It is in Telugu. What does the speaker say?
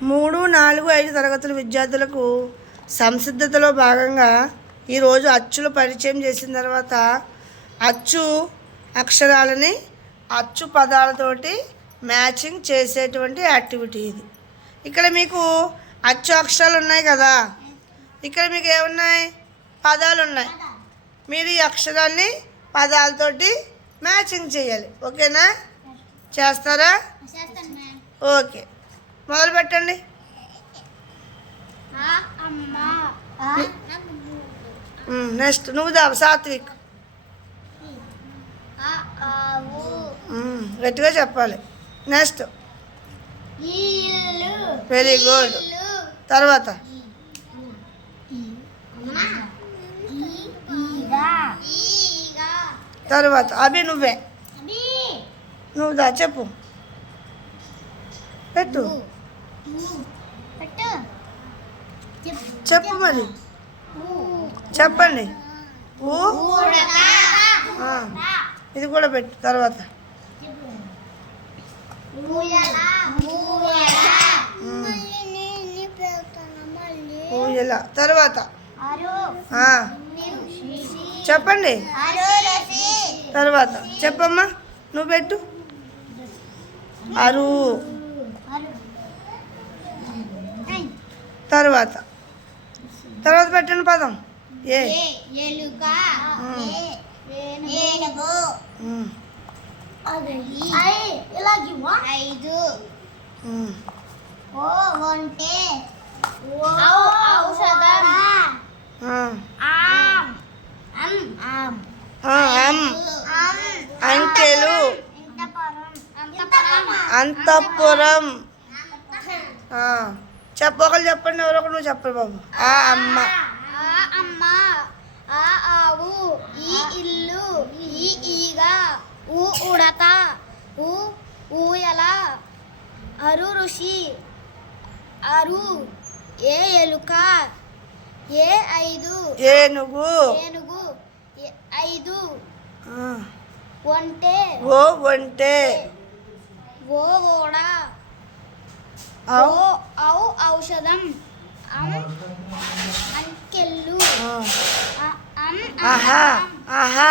3, 4, 5 తరగతుల విద్యార్థులకు సంసిద్ధతలో భాగంగా ఈరోజు అచ్చులు పరిచయం చేసిన తర్వాత అచ్చు అక్షరాలని అచ్చు పదాలతోటి మ్యాచింగ్ చేసేటువంటి యాక్టివిటీ ఇది. ఇక్కడ మీకు అచ్చు అక్షరాలు ఉన్నాయి కదా, ఇక్కడ మీకు ఏమున్నాయి? పదాలు ఉన్నాయి. మీరు ఈ అక్షరాల్ని పదాలతోటి మ్యాచింగ్ చేయాలి. ఓకేనా? చేస్తారా? ఓకే, మొదలు పెట్టండి. నెక్స్ట్ నువ్వు దా సాత్విక్. గట్టిగా చెప్పాలి. Next very good. తర్వాత తర్వాత అభి నువ్వు దా చెప్పు, పెట్టు, చెప్పు మరి చెప్పండి. ఇది కూడా పెట్టు. తర్వాత ఊయల. తర్వాత చెప్పండి. తర్వాత చెప్పమ్మా, నువ్వు పెట్టు. అరు. తర్వాత తర్వాత పెట్టండి పదం. ఏ అంకెలు. అంతఃపురం. ఒకరు చెప్పండి, ఎవరొకరు. నువ్వు చెప్పరు బాబు. ఆ అమ్మ. ఆ ఆవు. ఈ ఇల్లు. ఈ ఈగ. ఊ ఉడత. ఊ ఊయల. అరు ఋషి. అరు. ఏ ఎలుక. ఏ 5. ఏనుగు. ఏనుగు. 5. ఒంటె. ఓ ఒంటె. ఓ ఓడ. ఔ ఔషధం. అంకెళ్ళు. ఆహా ఆహా